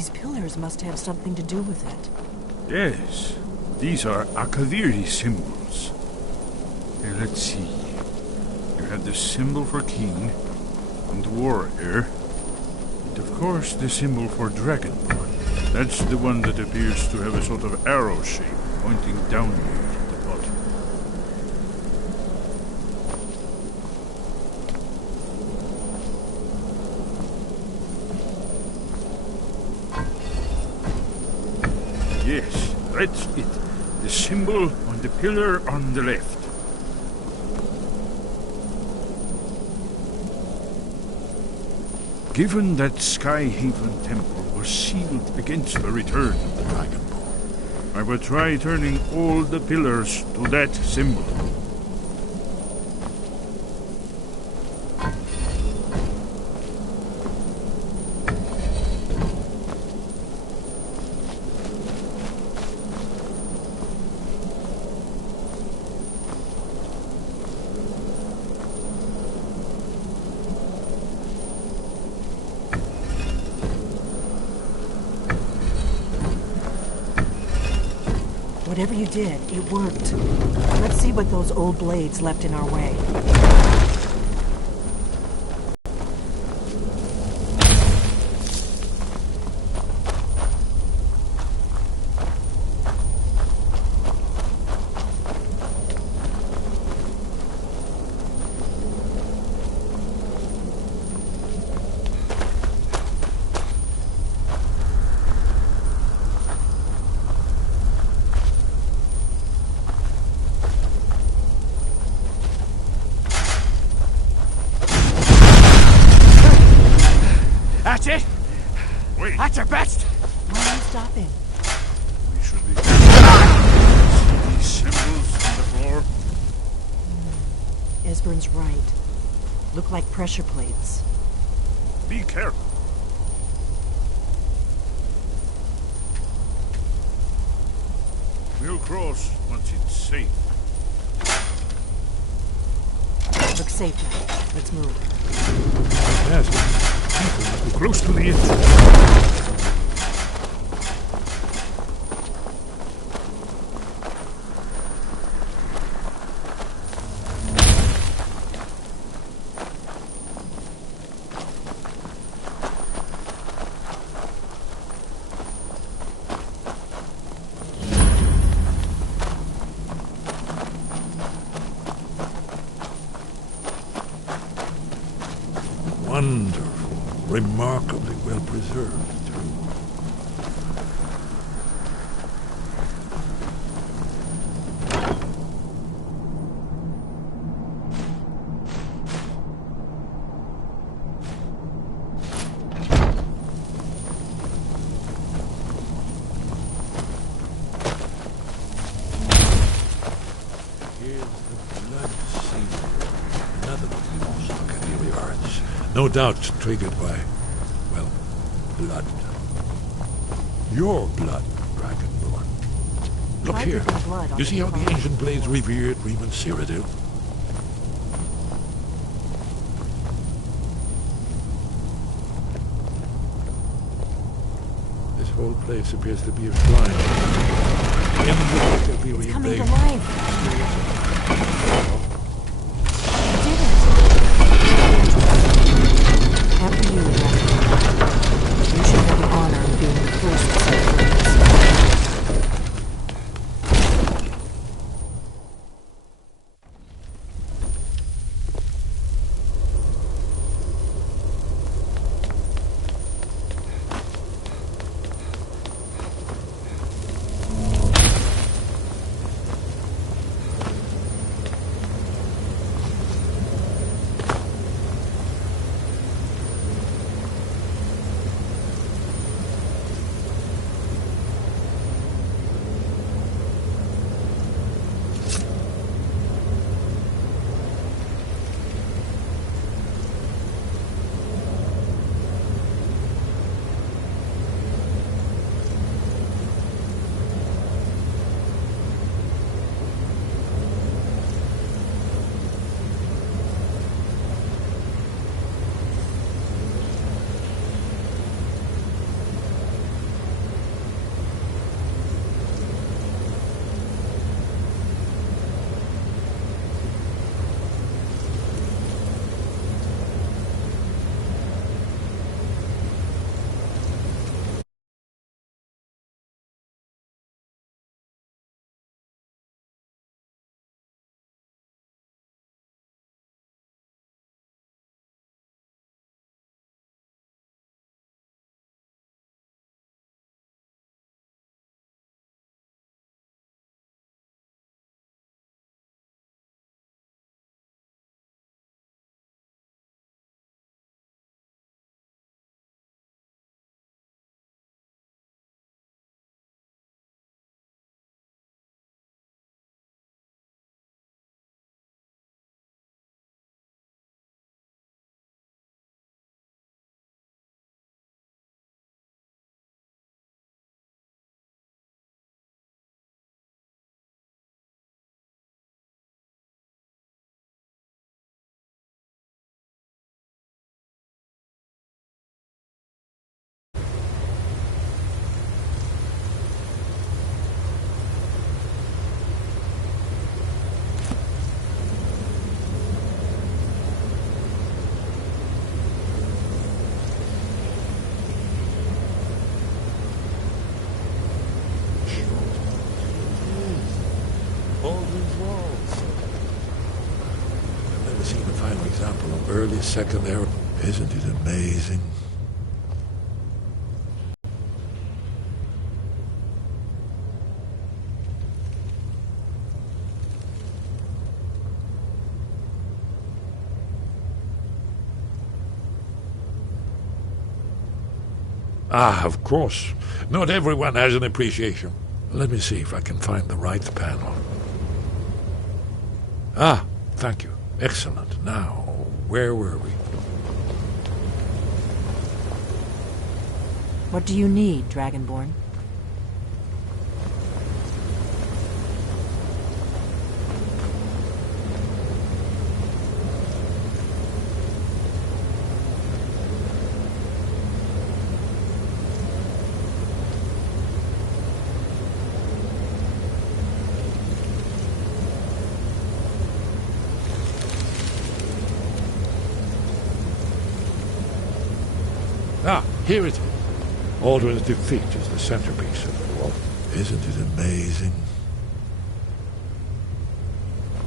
These pillars must have something to do with it. Yes, these are Akaviri symbols. Here, let's see. You have the symbol for king and warrior, and of course the symbol for dragonborn. That's the one that appears to have a sort of arrow shape pointing downward at the bottom. Yes, that's it. The symbol on the pillar on the left. Given that Skyhaven Temple was sealed against the return of the Dragonborn, I will try turning all the pillars to that symbol. Whatever you did, it worked. Let's see what those old blades left in our way. That's it? Wait. That's your best? Why are you stopping? We should be careful. See these symbols on the floor? Esbern's right. Look like pressure plates. Be careful. We'll cross once it's safe. Looks safe now. Let's move. Yes. We're close to the edge. Wonderful. Remarkably well preserved, too. Here's the blood seal. Another of the lost Akaviri arts. No doubt triggered by, well, blood. Your blood, Dragonborn. Look Try here. dripping blood on You see how the carpet. ancient blades revered Reman Cyrodiil? This whole place appears to be a shrine. In the Akaviri It's coming to blade. life. You did it. After you, Dragonborn. You should have the honor of being the first to set blades. the second arrow. Isn't it amazing? Ah, of course. Not everyone has an appreciation. Let me see if I can find the right panel. Ah, thank you. Excellent. Now, where were we? What do you need, Dragonborn? Ah, here it is. Alduin's defeat is the centerpiece of the wall. Isn't it amazing?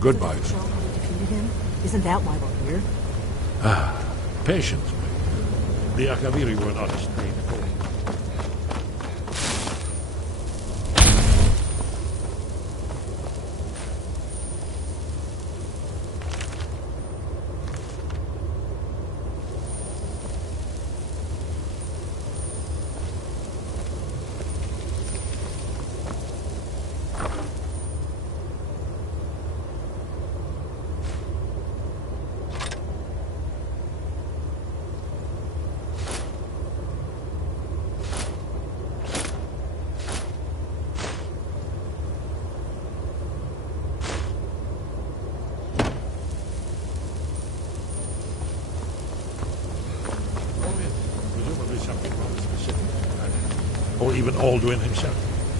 Goodbye. Show how we defeated him? Isn't that why we're here? Ah, patience. The Akaviri were not a strange foe. Presumably something rather specific. Or even Alduin himself.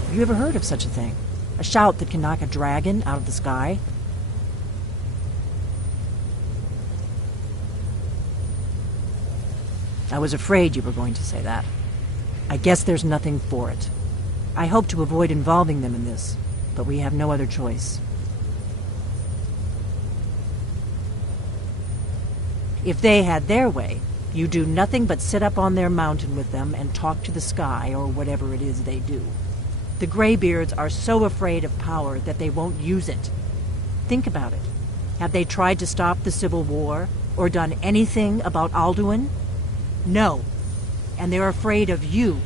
Have you ever heard of such a thing? A shout that can knock a dragon out of the sky? I was afraid you were going to say that. I guess there's nothing for it. I hope to avoid involving them in this, but we have no other choice. If they had their way, you do nothing but sit up on their mountain with them and talk to the sky or whatever it is they do. The Greybeards are so afraid of power that they won't use it. Think about it. Have they tried to stop the Civil War or done anything about Alduin? No. And they're afraid of you,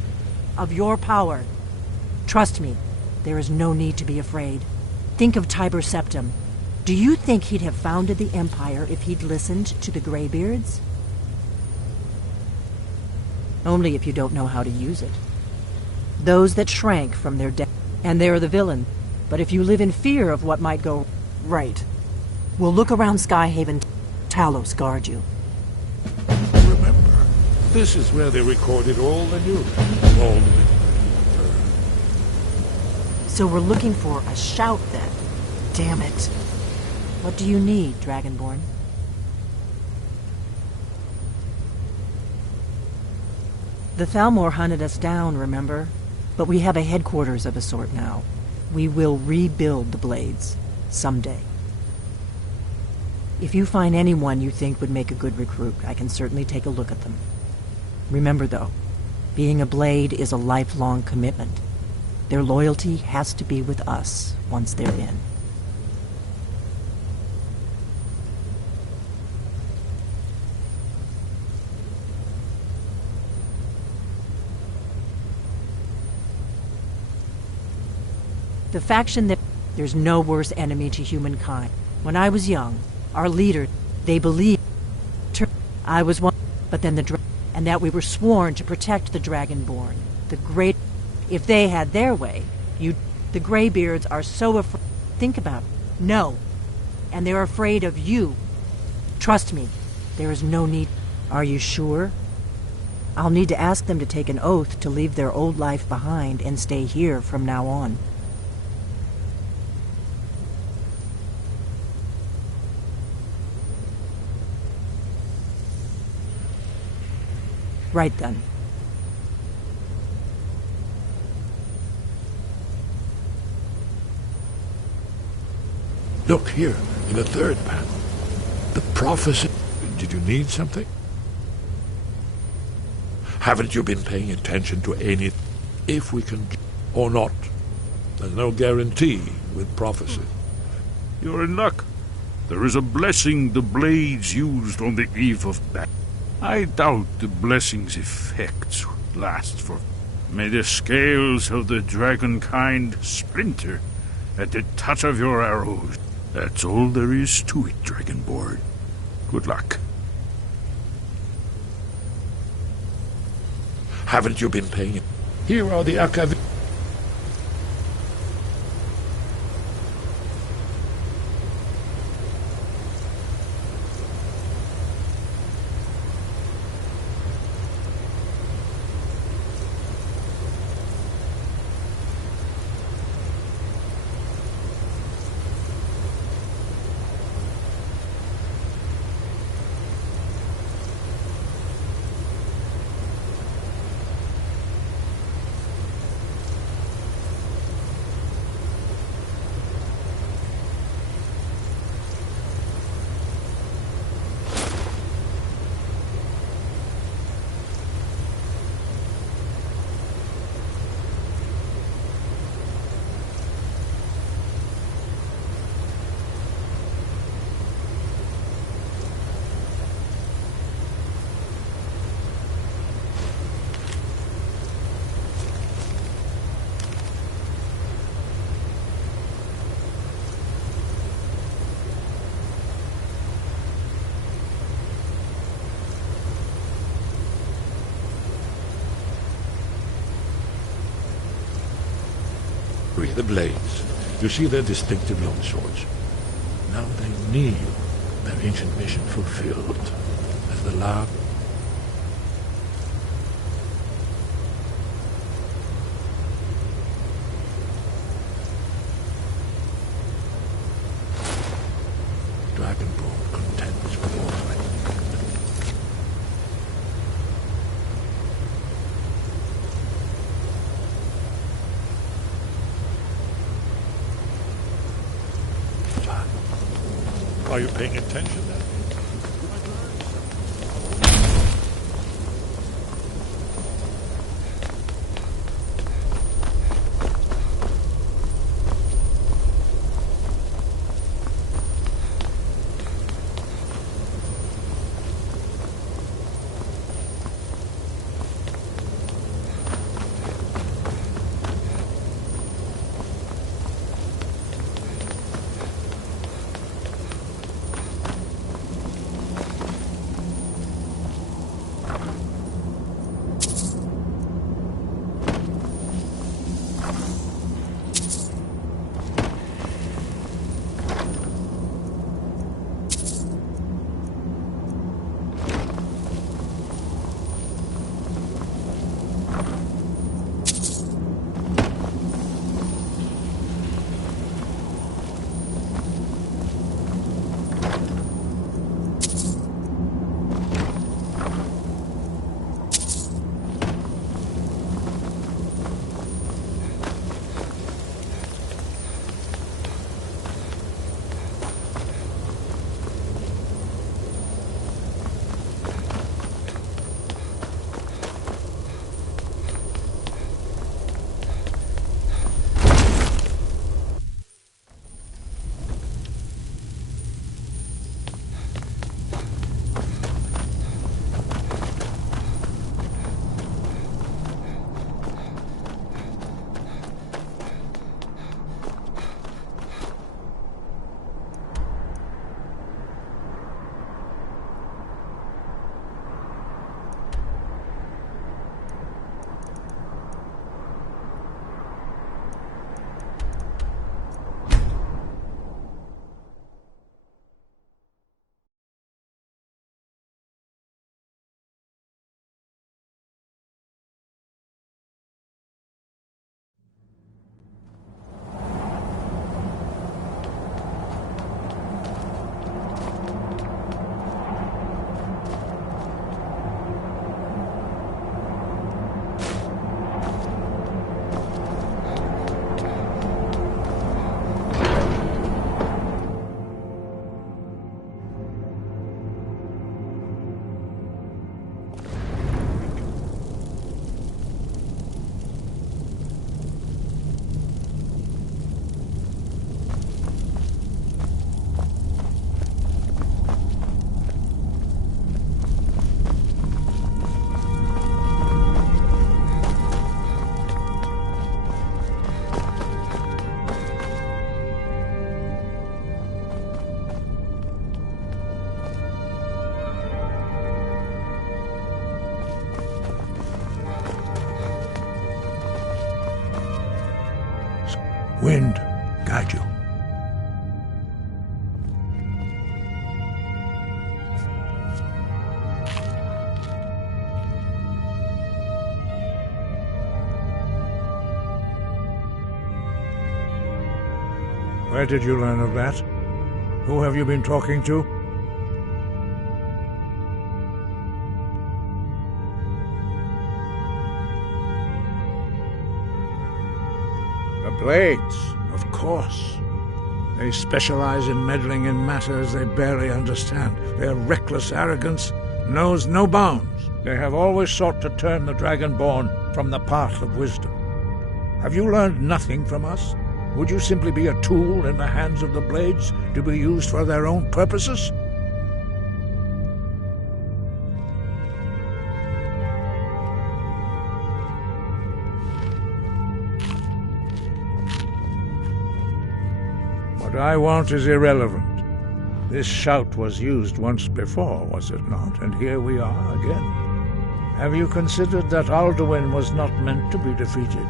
of your power. Trust me, there is no need to be afraid. Think of Tiber Septim. Do you think he'd have founded the Empire if he'd listened to the Greybeards? Only if you don't know how to use it. Those that shrank from their death, and they're the villain. But if you live in fear of what might go right, we'll look around Skyhaven. Talos guard you. Remember, this is where they recorded all the news. Alduin. So we're looking for a shout then. Damn it. What do you need, Dragonborn? The Thalmor hunted us down, remember? But we have a headquarters of a sort now. We will rebuild the Blades. Someday. If you find anyone you think would make a good recruit, I can certainly take a look at them. Remember, though, being a Blade is a lifelong commitment. Their loyalty has to be with us once they're in. The faction that... There's no worse enemy to humankind. When I was young, our leader, they believed... I was one... But then and that we were sworn to protect the Dragonborn. The great... If they had their way, the Greybeards are so afraid... Think about it. No. And they're afraid of you. Trust me, there is no need... Are you sure? I'll need to ask them to take an oath to leave their old life behind and stay here from now on. Right then. Look here, in the third panel. The prophecy. Did you need something? Haven't you been paying attention to any... If we can... Or not. There's no guarantee with prophecy. You're in luck. There is a blessing the blades used on the eve of battle. I doubt the blessing's effects last for... May the scales of the dragonkind splinter at the touch of your arrows. That's all there is to it, Dragonborn. Good luck. Haven't you been paying... Here are the Akavi... The blades. You see their distinctive long swords. Now they kneel, their ancient mission fulfilled, as the lab. Dragonborn contends with all right. Are you paying attention then? wind guide you. Where did you learn of that? Who have you been talking to? The Blades, of course. They specialize in meddling in matters they barely understand. Their reckless arrogance knows no bounds. They have always sought to turn the Dragonborn from the path of wisdom. Have you learned nothing from us? Would you simply be a tool in the hands of the Blades to be used for their own purposes? What I want is irrelevant. This shout was used once before, was it not? And here we are again. Have you considered that Alduin was not meant to be defeated?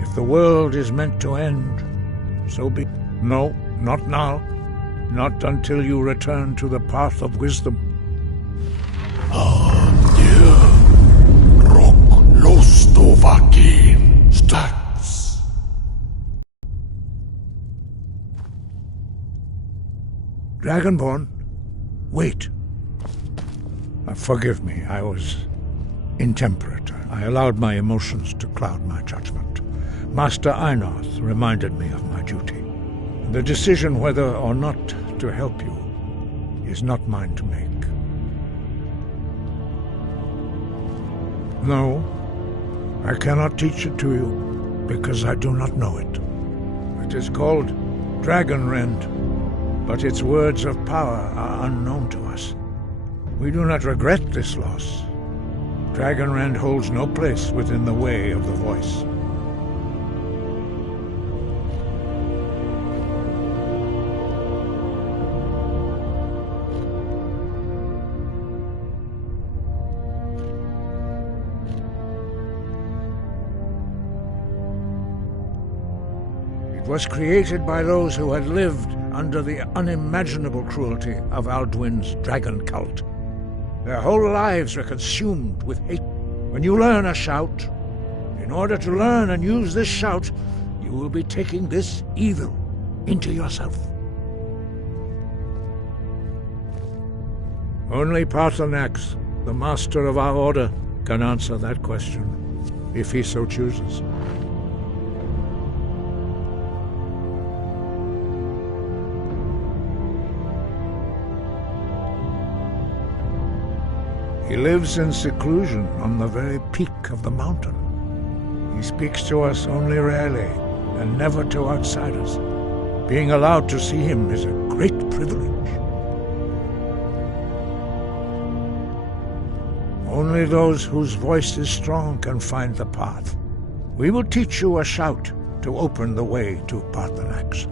If the world is meant to end, so be. No, not now. Not until you return to the path of wisdom. Dragonborn, wait. Forgive me, I was intemperate. I allowed my emotions to cloud my judgment. Master Einarth reminded me of my duty. The decision whether or not to help you is not mine to make. No, I cannot teach it to you, because I do not know it. It is called Dragonrend, but its words of power are unknown to us. We do not regret this loss. Dragonrend holds no place within the way of the voice. It was created by those who had lived under the unimaginable cruelty of Alduin's dragon cult. Their whole lives were consumed with hate. When you learn a shout, in order to learn and use this shout, you will be taking this evil into yourself. Only Paarthurnax, the master of our order, can answer that question, if he so chooses. He lives in seclusion on the very peak of the mountain. He speaks to us only rarely, and never to outsiders. Being allowed to see him is a great privilege. Only those whose voice is strong can find the path. We will teach you a shout to open the way to Paarthurnax.